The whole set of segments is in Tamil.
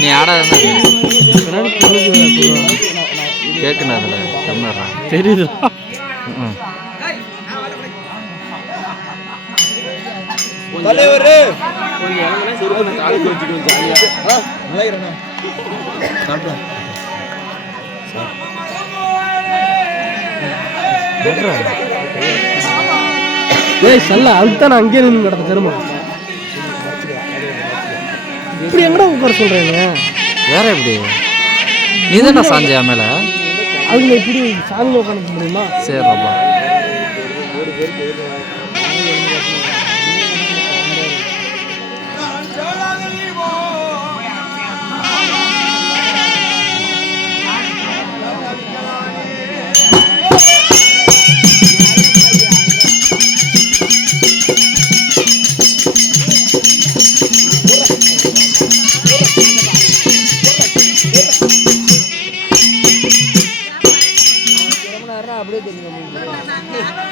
நீ ஆடாது கேட்கணும் அதில் கம்மிடுறான் தெரியுது. தலைவர் சொல்ல அதுதான் நான் அங்கேயே நின்று கிடந்த கருமா இப்படி எங்கடா உட்கார சொல்றேங்க வேற எப்படி நீ தானே சாஞ்சியா மேல அதுல இப்படி சாமியில் உட்காந்து முடியுமா? சரி ரொம்ப அப்படியே தெரியும்.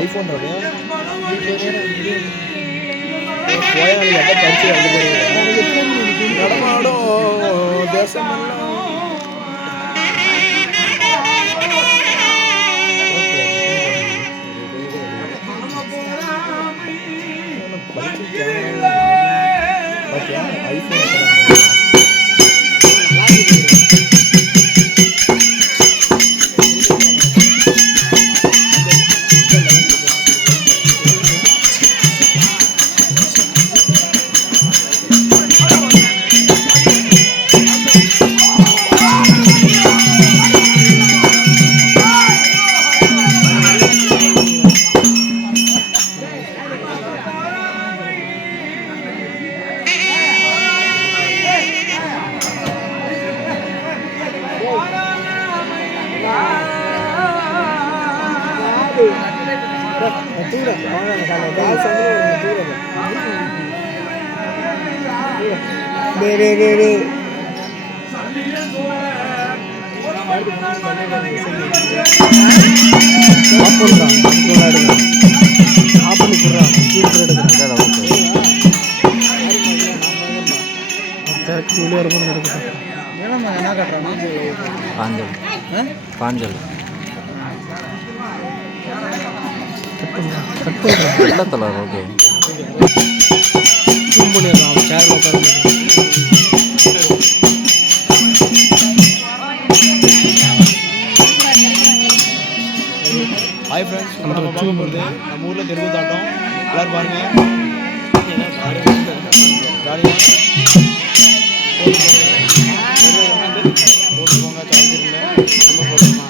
ஐபோன் நடமாடும் தேசமெல்லாம் பாஞ்சல் வெள்ளத்தலை ஓகே ஹாய் ஃப்ரெண்ட்ஸ், நம்ம பார்க்க போகிறது நம்ம ஊரில் தெருவுத்தாட்டம். எல்லோரும் பாருங்கள், ஜாலியாக போட்டு போங்க. சார்ஜரில் நம்ம போடணுமா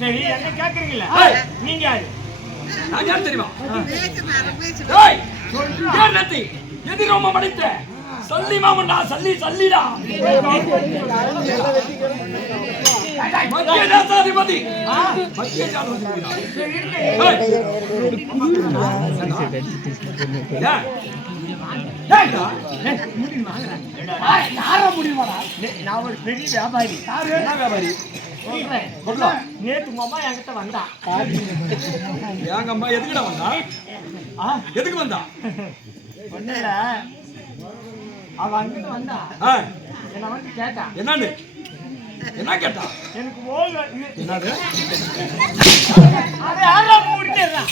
சரி என்ன கேக்குறீங்களா நீங்க யாரு நான் யார் தெரியுமா எது ரொம்ப மடித்த சல்லி மாமன்டா சல்லிடா மத்திய தேசாதிபதி மத்திய நான் ஒரு பெரிய வியாபாரி வியாபாரி நேத்து உங்க அம்மா என்கிட்ட வந்தா எங்க அம்மா எதுக்குடா வந்தா எதுக்கு வந்தா ஒண்ணுல அவ அங்கிட்டு வந்தா என்ன வந்து கேட்டா என்னன்னு என்ன கேட்டா எனக்கு ஓய்வு என்னது அது யாரா மூடிட்டா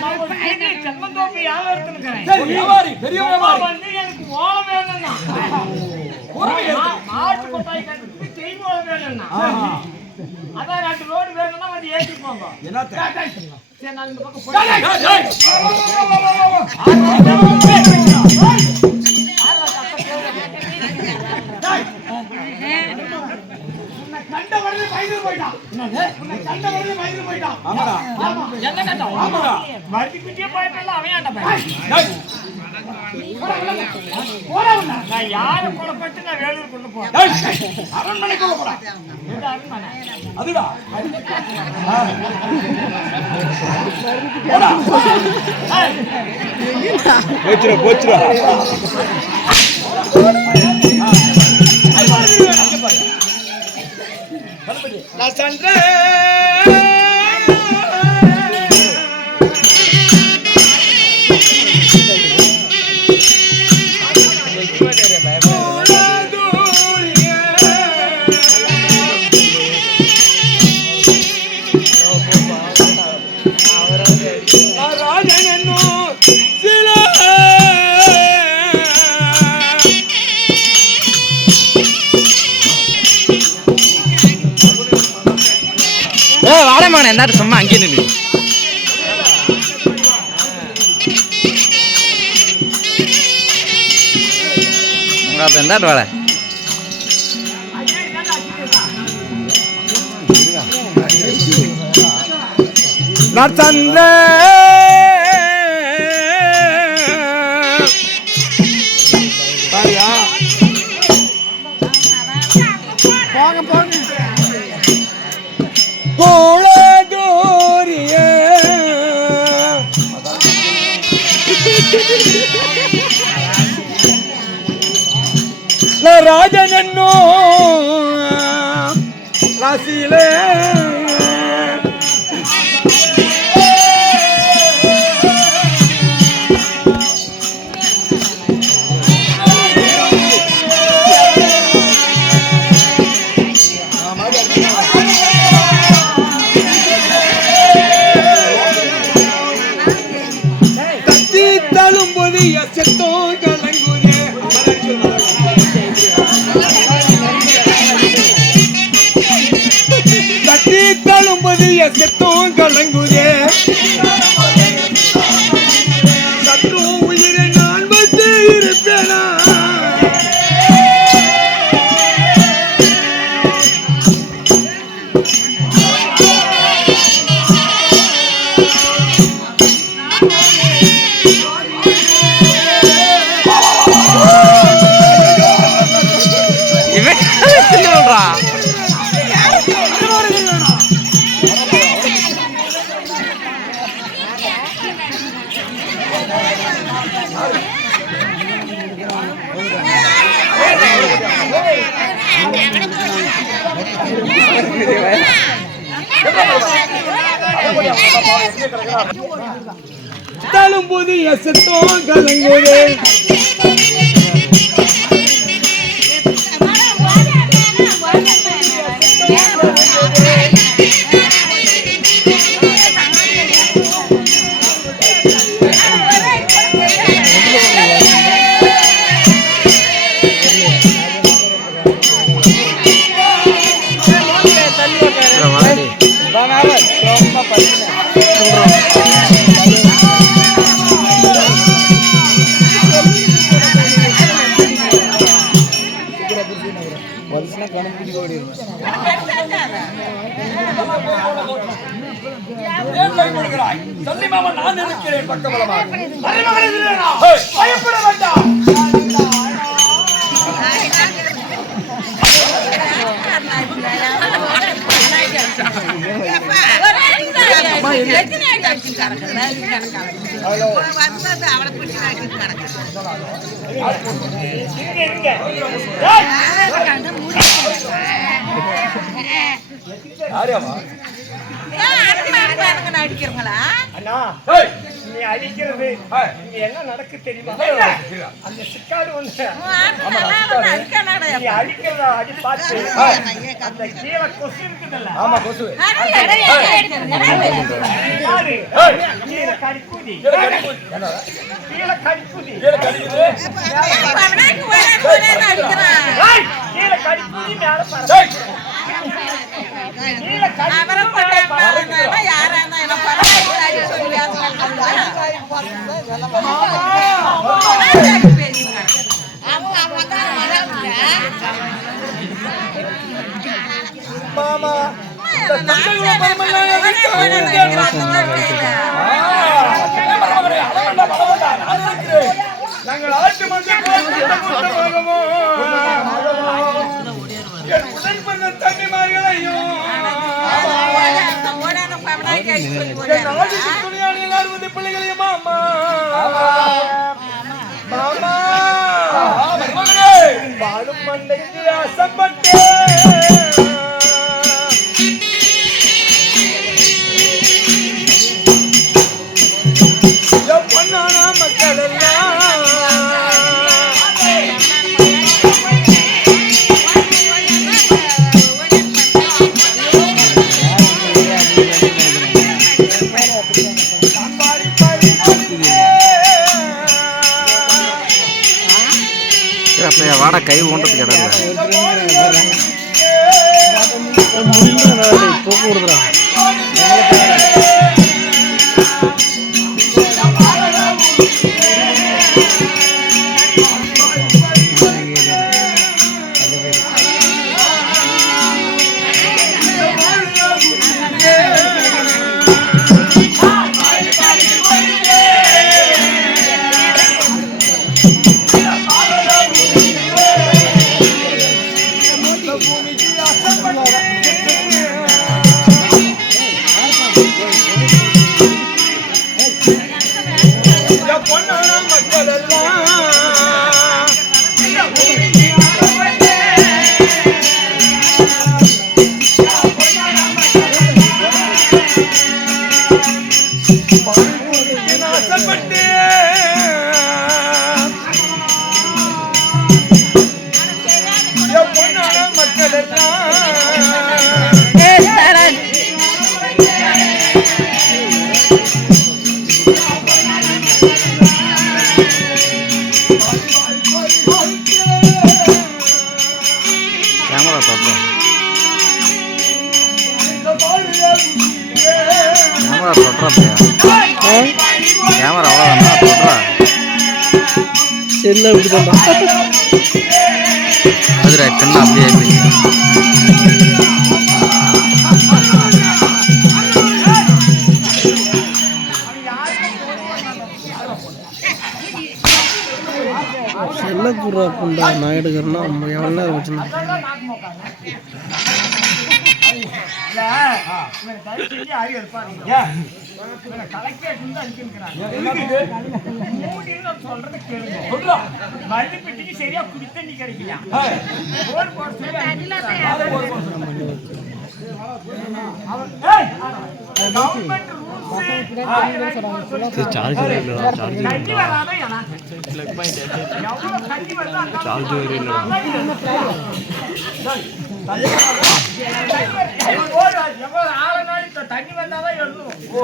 நான் ஒரு பெரிய செம்மந்தோப்பி வியாபாரத்துக்கு வியாபாரி பெரிய வியாபாரி வந்து எனக்கு ஓலம் வேணும்னா மாட்டு கொட்டாய் கட்டுறதுக்கு செய்வோம் வேணும்னா அதான் 2 ரோடு வேணும்னா வந்து ஏற்றி போங்க என்னத்த சரி நான் இந்த பக்கம் போய் கண்டவரே வயது போய்ட்டான் கண்டவரே வயது போய்ட்டான் ஆமாடா என்ன கண்டா ஆமாடா மறுபடி குட்டியே போய்ட்டல அவன் ஆண்ட நான் யாரை கொலைப்பட்டு நான் வேலூர் கொண்டு போறேன் அரண்மனை போறா எந்த அரண்மனை அதுடா போச்சுடா நான் சன்றே வாடமான என்ன சும்மா அங்கே நின்று அப்ப எந்தாட்டு வாட சந்திர போங்க போங்க கோலதோரிய ராஜனோ ராசியிலே செத்தோம் கலங்குதே சற்றும் உயிரை நான் வந்து இருப்பேனா தழும்போது எசத்தோம் கலங்குதே ஏன் பயப்படுகிறாய்? சொல்லி மாமா, நான் இருக்கிறேன் பக்கபலமாக. பயப்பட வேண்டாம். அடிக்கிறீங்களா? நீ அடிக்கிறது இங்க என்ன நடக்கு தெரியுமா? அந்த சிக்காடு ஒண்ணு நீ அடிக்கிறதா அடி பார்த்து அந்த கீழே கொசு இருக்குதுல்ல, ஆமா கொசு. கீழே கடிக்குதி, கீழே கடிக்குதி, கீழே கடிக்குது. கீழே கடிக்குதி மேல பாரு. கீழே மாமா நாங்கள் ஆட்டு மஞ்சள் தண்ணிமார்களையும் பிள்ளைகளையும் மாமா மாமா பாலும் மண்டைக்கு ஆசைப்பட்டே பொன்னான மக்கள் எல்லாம் வாடா கை ஊன்றதுக்கு இடம் இல்லை. தூக்கு விடுறா. கேமரா தொட்டா கேமரா தொட்டுறப்பையா கேமரா அவ்வளோதானா தொட்டுறா செல்ல விட்டுதான் அதுரா கண்ணா அப்படியே செல்ல குர்ரா புண்டா நான் எடுக்கிறேன்னா எவ்வளோ நேரம் வச்சுனா சரியா குடி தண்ணி கிடைக்கலையா?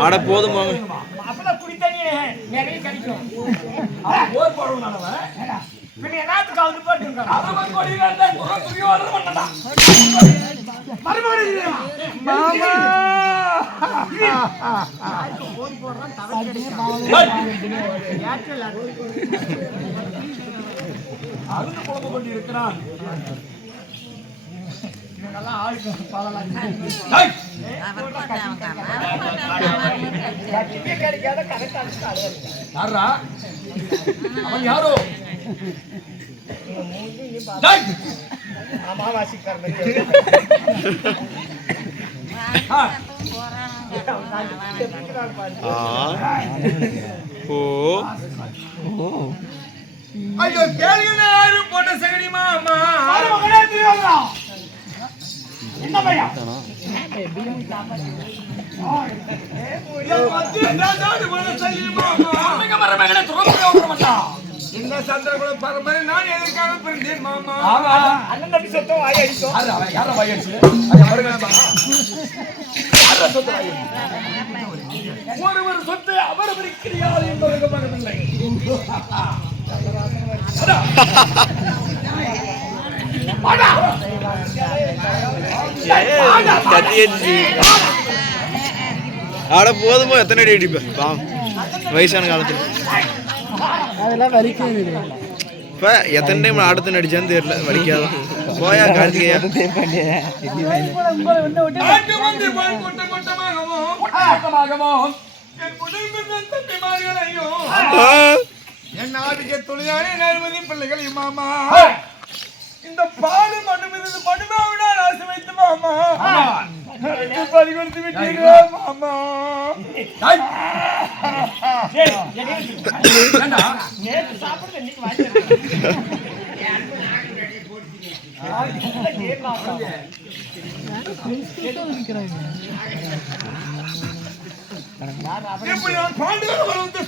ஆட போதும் அப்பதான் குடி தண்ணி நிறைய கிடைக்கும். போர் போடுறதுனால பின்ன எல்லாத்துக்கும் அது போட்டு அருந்து குழம்பு கொண்டு இருக்கிறான். இவங்கெல்லாம் ஆளுக்கு பரவாயில்ல கிடைக்காத கரெக்டாக யாரா அவன் யாரோ அமாவாசிக்காரன் ஐயோ கேளுங்க யாரும் போட்ட சகடி மாமா என்ன பையா இந்த சந்திரகுல பரம்பரை நான் எதற்காக பிறந்தேன் மாமா அண்ணன் தம்பி சொத்தம் வாய் அடிச்சோம் யார வாய் அடிச்சு ஒருவர் சொத்து அவர் பிரிக்கிறார் என்பதற்கு மனதில்லை ஆட போதுமோ எத்தனை அடி அடிப்பேன் வயசான காலத்துல அதெல்லாம் வலிக்காது இப்ப எத்தனை டைம் ஆடத்து நடிச்சான்னு தெரியல வலிக்காதான் போயா கார்த்திகையா என் நாட்டுக்கு துணையான நறுமதி பிள்ளைகளையும் மாமா இந்த பாடு மனுமிருந்து மனுமாவினால் ஆசை வைத்து மாமா பறி கொடுத்து விட்டீங்களா மாமா நேற்று சாப்பிடுறது இன்னைக்கு வாங்கி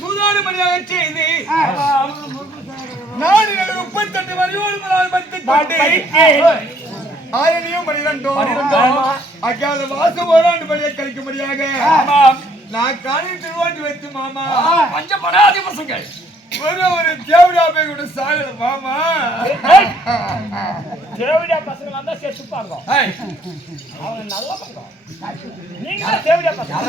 சூதாடு மணியாக செய்து நாடு 38 வரையோடு ஆயிரம் 12 அக்கால வாசம் ஓராண்டு மணியை கழிக்கும்படியாக நான் காலையில் திருவாண்டி வைத்து மாமா பஞ்சம் படாதி பசங்கள் ஒரு தேவடியா போய் கூட சாகல மாமா தேவடியா பசங்க வந்தா செத்துப்பாங்க அவங்க நல்ல பசங்க நீங்க தேவடியா பசங்க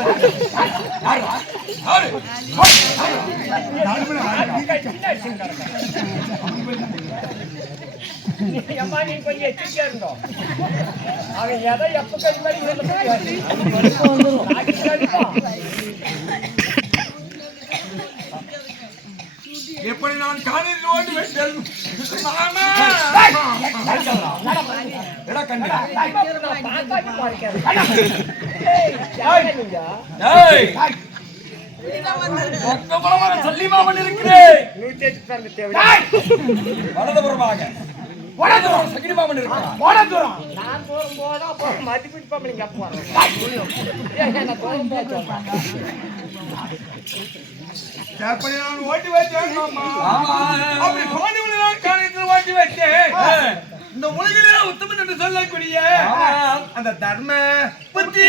அம்மா நீ கொஞ்சம் எச்சரிக்கையா இருந்தோம் அவன் எதை எப்ப கை மாதிரி எப்படி நான் காலையில் ஓடி வைத்தேன் சொல்லிமாமன் இருக்கிறேன் வலதுபுறமாக சகிரிமாமன் இருக்கிறான் நான் தூரம் போனா மதிப்பிட்டு நீங்க ஓட்டி வச்சேன் அப்படி காலத்தில் ஓட்டி வச்சேன் இந்த உலகிலே உத்தமன் என்று சொல்லக்கூடிய அந்த தர்ம புத்தி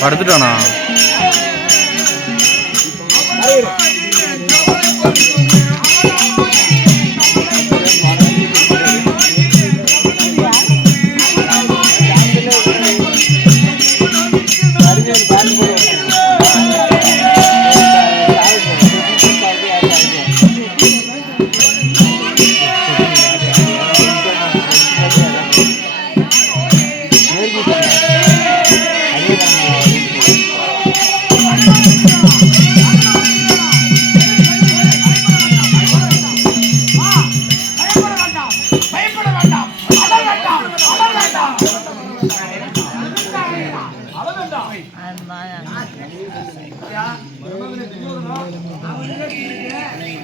படுத்துட்டானா Thank you.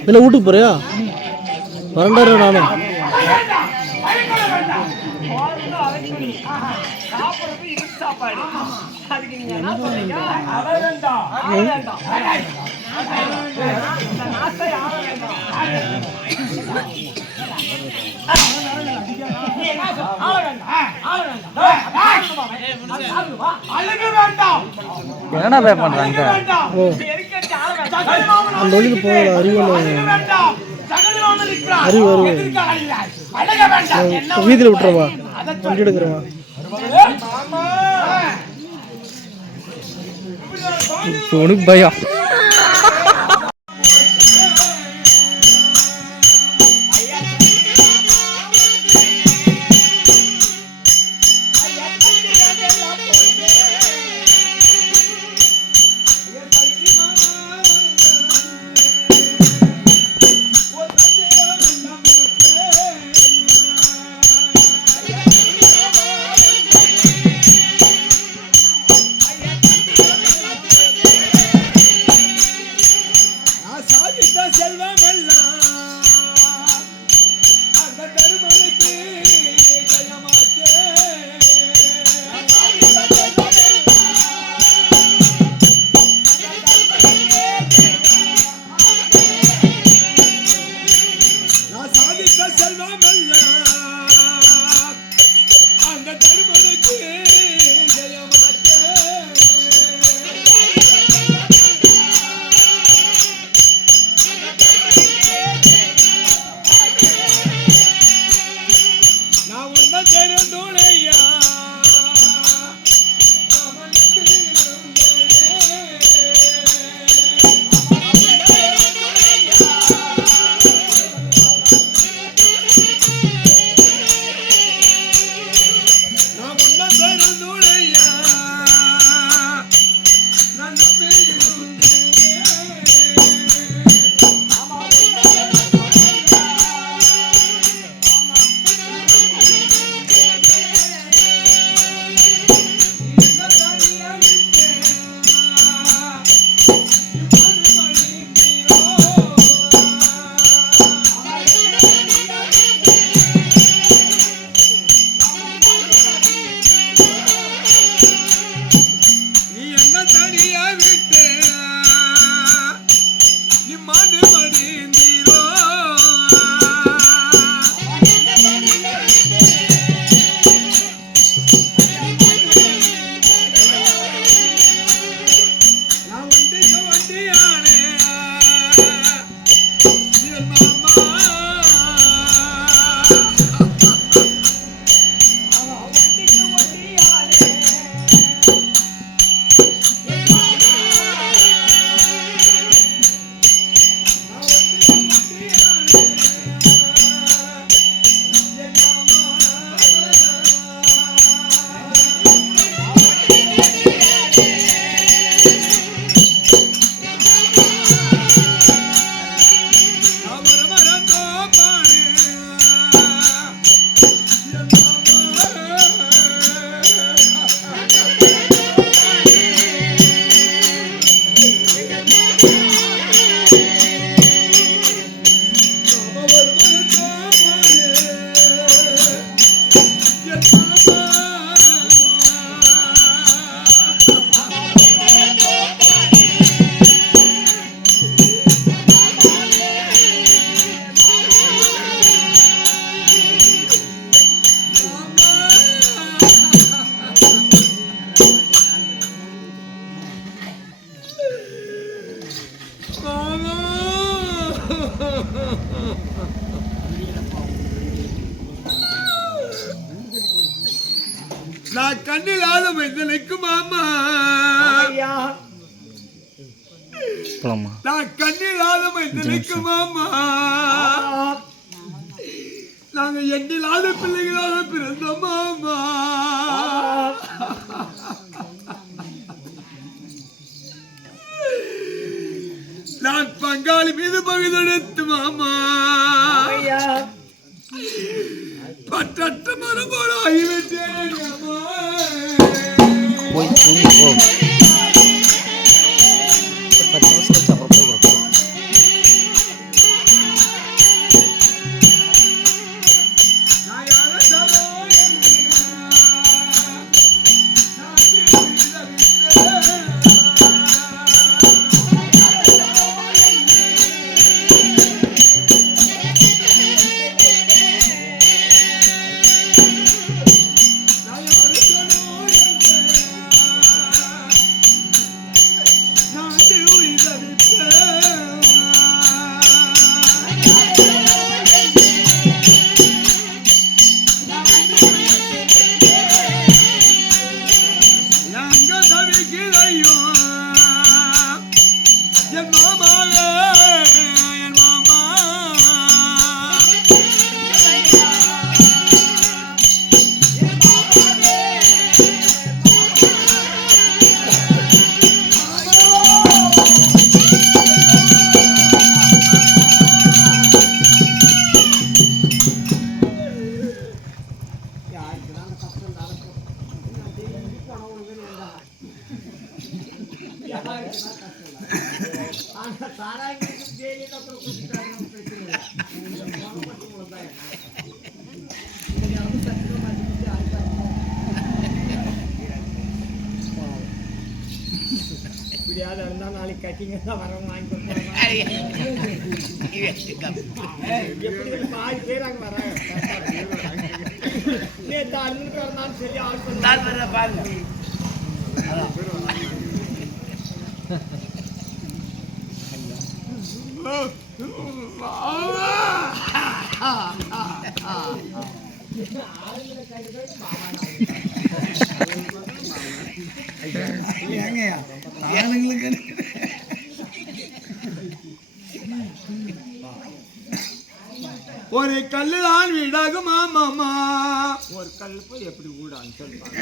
இல்லை வீட்டுக்கு போறியா? வரண்டாரு நானும். சாப்பிடுறது இது சாப்பாடு. அதுக்கு நீங்க என்ன சொல்றீங்க? அட வேண்டாம். இந்த நாட்டை ஆள வேண்டாம். என்னடா பே பண்றாங்க? அந்த வழியில் போகல. அறிவு வீதியில் விட்டுறவா? வண்டி எடுக்கிறவா? உனக்கு பயம். நான் கண்ணில் ஆளும் நினைக்கும் மாமா. நான் கண்ணில் ஆளும் நினைக்கும் மாமா. நாங்க எண்ணிலாத பிள்ளைகளாக பிறந்தோம் மாமா. நான் பங்காளி மீது பகுதெடுத்து மாமா பற்றற்ற மரம் போல ஆகிவிட்டேன் அம்மா. போய் தூங்கி போ. ஒரு 10 நிமிஷம் கழிச்சு அப்புறம் போய் கிடப்போம். நான் யாரோ நாளைக்கு கட்டிங்க தான் வரவங்க வாங்கி கொடுத்தாங்க. எப்படி பாதி பேர் அங்கே வராங்க. நேற்று அண்ணனுக்கு வரனாலும் சரி ஆள் பாருங்க. ஒரு கல்லுதான் வீடாகுமா மாமா. ஒரு கல்லு போய் எப்படி வீடான்னு சொல்லுவாங்க.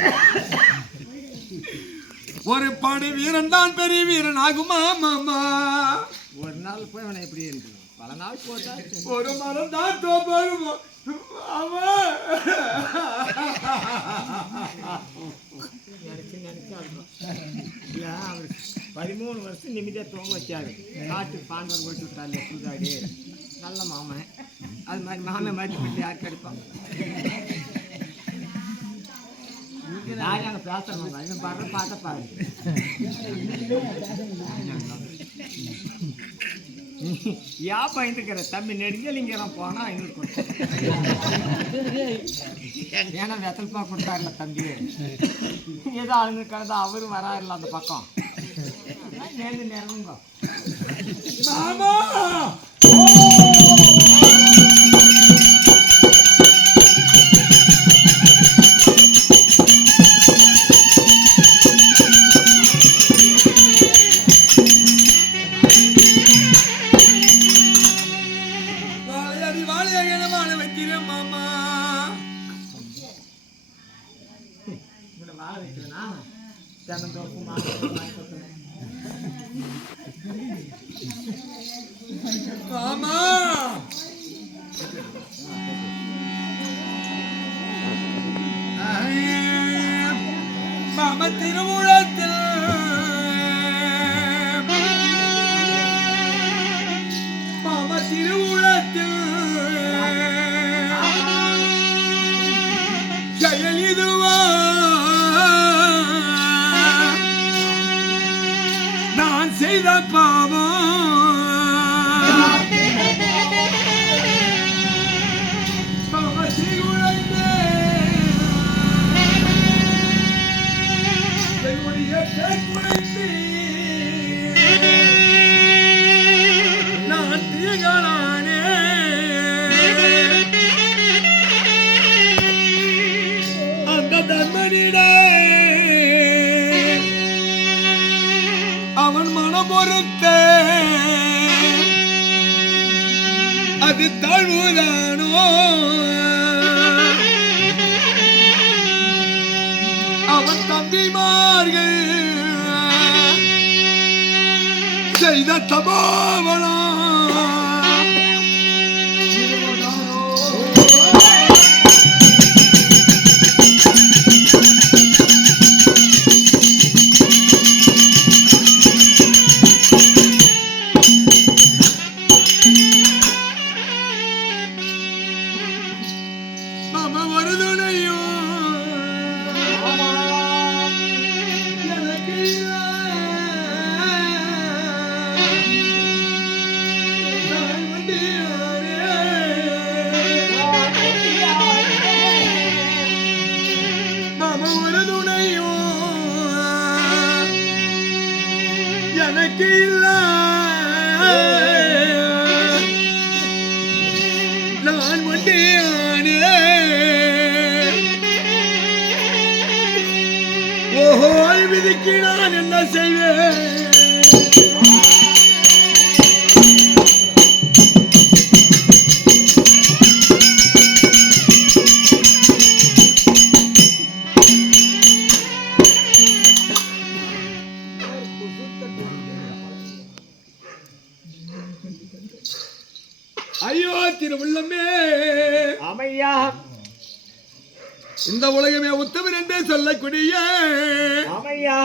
ஒரு படை வீரன் தான் பெரிய வீரன் ஆகுமா மாமா. ஒரு நாள் போய் அவனை எப்படி இருக்கு பல நாள் போட்டா ஒரு மரம் தான் தோப்பாகுமா. அவர் 13 வருஷம் நிமிடம் தூங்க வச்சாரு. காட்டுக்கு பாண்டவர் போட்டு விட்டாரு புதாடி. நல்ல மாமன். அது மாதிரி மாமன் மாதிரி பண்ணி யார் கிடைப்பாங்க. யார் அங்கே பேசுறோம் இன்னும் பாரு பார்த்த பாரு. யா பயந்துக்கிற தம்பி நெடுங்கலிங்கிறான் போனா ஐநூறு கொடுத்தேன். ஏன்னா வெத்தல்பா கொடுத்தாருல தம்பி. ஏதோ அழுந்துக்கிறதா அவரும் வராருல அந்த பக்கம். நேர்ந்து நேரமுங்க மாமா. மாமா மாமா திருவுளத்தில் மாமா திருவுளத்தில் ஜெயலிதுவா நான் செய்த பாவம் நான் திகழானே. அந்த தர்மனிட அவன் மனம் பொறுத்த அது தாழ்வுதானோ. அவன் தம்பிமார்கள் செய்த தபோவனம் எனக்கு இல்ல நான் வண்டியானே ஓஹோ விதிக்கு நான் என்ன செய்வேன் ஐயோ திருவுள்ளமே அமையா இந்த உலகமே உத்தமன் என்று சொல்லக்கூடிய அமையா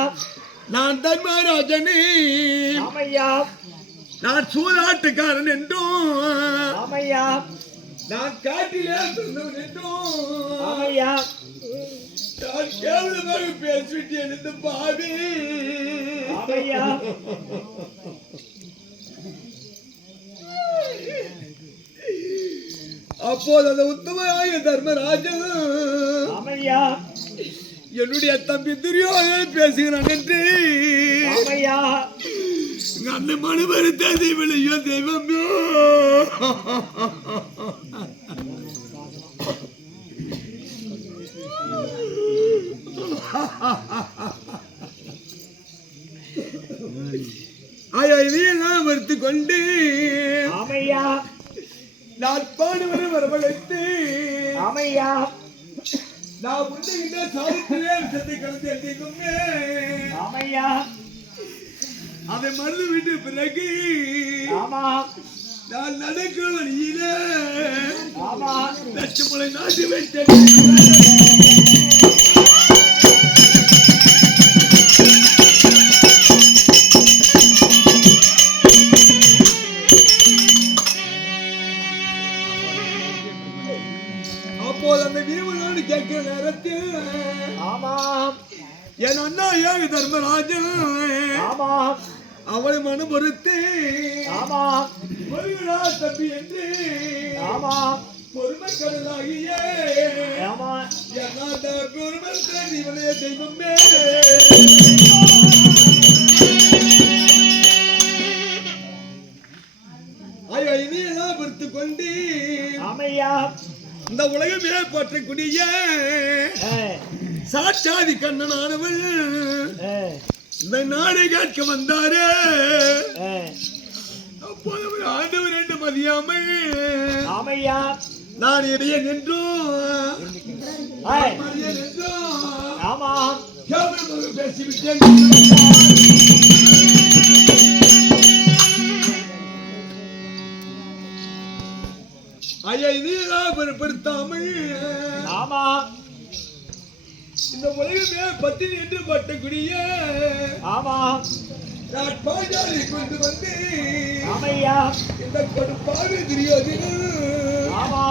நான் தர்மராஜனே அமையா நான் சூதாட்டுக்காரன் என்றும் அமையா நான் காட்டிலே சொன்னவன் என்றும் அமையா நான் கேவலமாக பேசிவிட்டேன் என்று பாவி அமையா அப்போது அந்த உத்தமையாய தர்மராஜன் அமையா என்னுடைய தம்பி துரியோதனன் பேசுகிறான் என்று அமையா அந்த மனுபருத்த தெய்வலையோ தெய்வமோ ஆயா இதையெல்லாம் மறுத்து கொண்டு அமையா நான் பாடுவரை வரவழைத்து அமையா நான் முன்ன சாதித்திலே விஷத்தை கலந்து எழுதிக்குமே அமையா அதை மறந்து விட்டு பிறகு ஆமா நான் நடக்கிற வழியிலே ஆமா லட்சமுறை நாட்டி வைத்தேன் அப்போது அந்த வீரனோடு கேட்கிற நேரத்தில் ஆமா என் அண்ணா ஏக தர்மராஜன் ஆமா அவளை மனு பொறுத்து ஆமா பொறுவிழா தம்பி என்று ஆமா பொறுமை கடலாகிய ஆமா என்னாட்ட பொறுமை இவனைய தெய்வமே ஐயோ இனியெல்லாம் பொறுத்து கொண்டு அமையா இந்த உலகமே போற்றக்கூடிய சாட்சாதி கண்ணனானவள் இந்த நாடை கேட்க வந்தாரே அப்போது அவர் ஆண்டவர் என்று மதியாமல் அமையா நான் இடையே நின்றோம் ஆமா பேசிவிட்டேன் ஐயா இதையெல்லாம் பொருட்படுத்தாமல் ஆமா இந்த உலகமே பத்தினி என்று பட்டக்கூடிய ஆமா நான் பாஞ்சாலி கொண்டு வந்து அமையா இந்த கொடுப்பாக துரியோதனன் ஆமா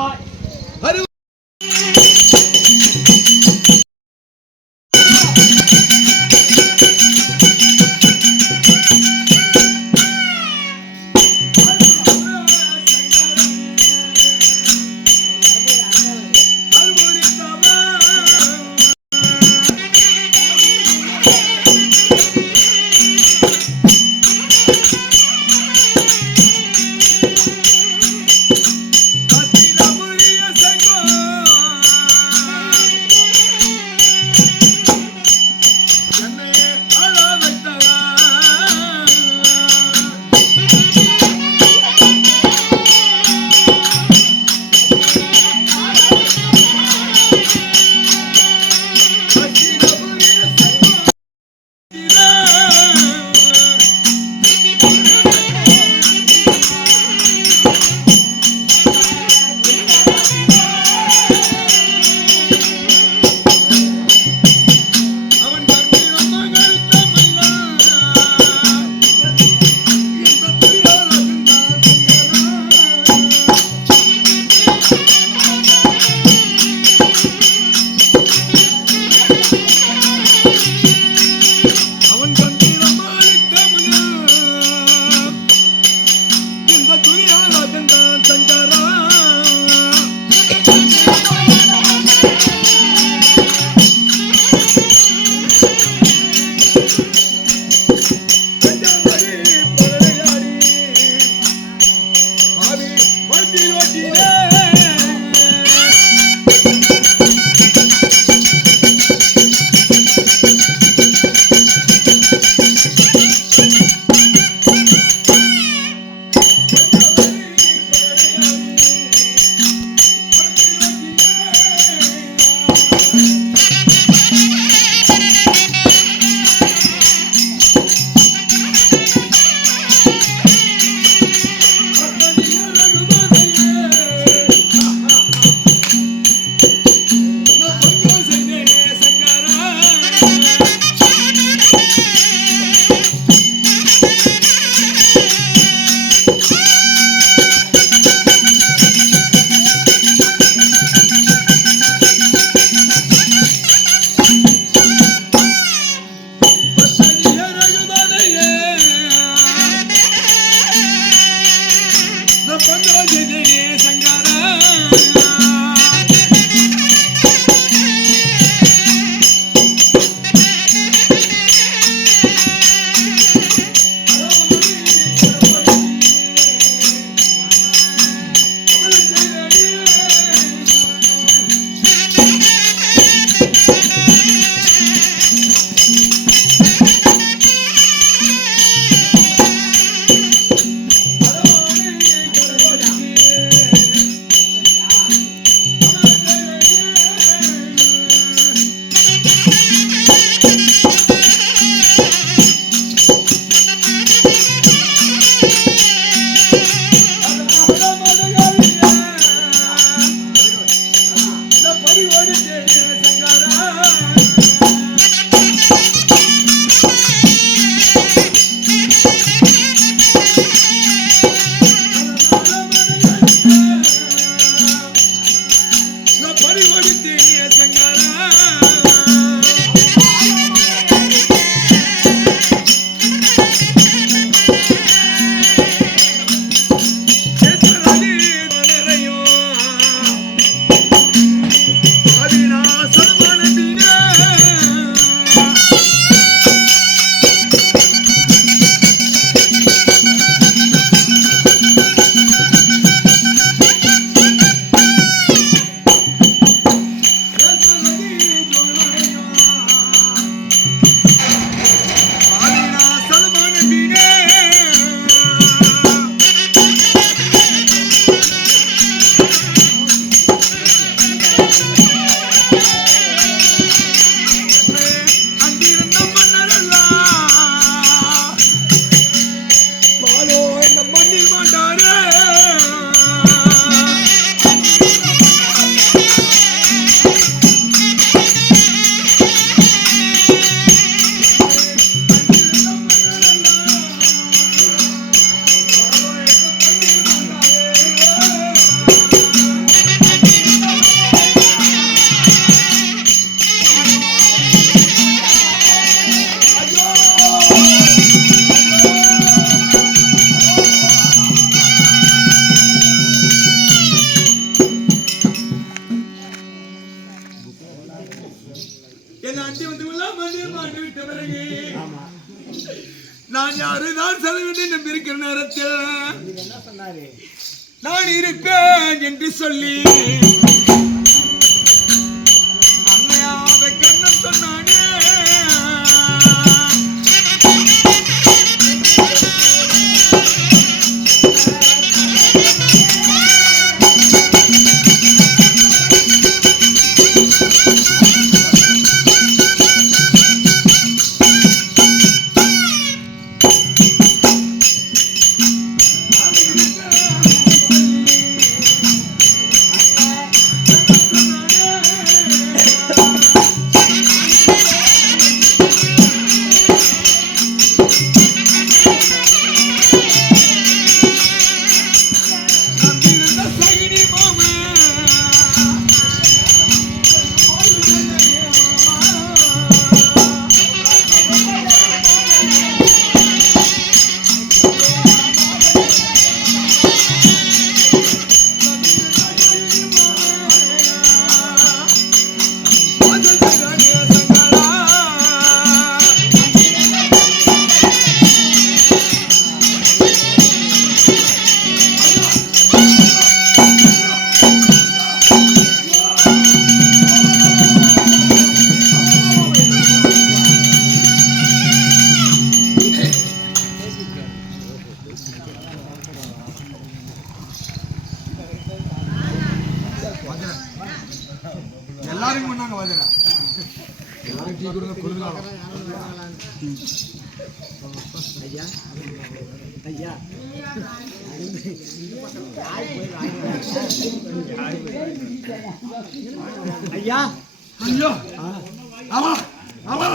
முடித்த பிறகு நான் யாருதான் செலவிட்டு நம்பியிருக்கிற நேரத்தில் நான் இருப்பேன் என்று சொல்லி நன்மையாவை கண்ணன் சொன்னானே. எல்லாரும் பண்ணாங்க வாஜரா, எல்லாரும் டீ கொடுங்க கொடுக்கலாம். ஐயா ஐயா ஐயா ஐயா ஆமா ஆமா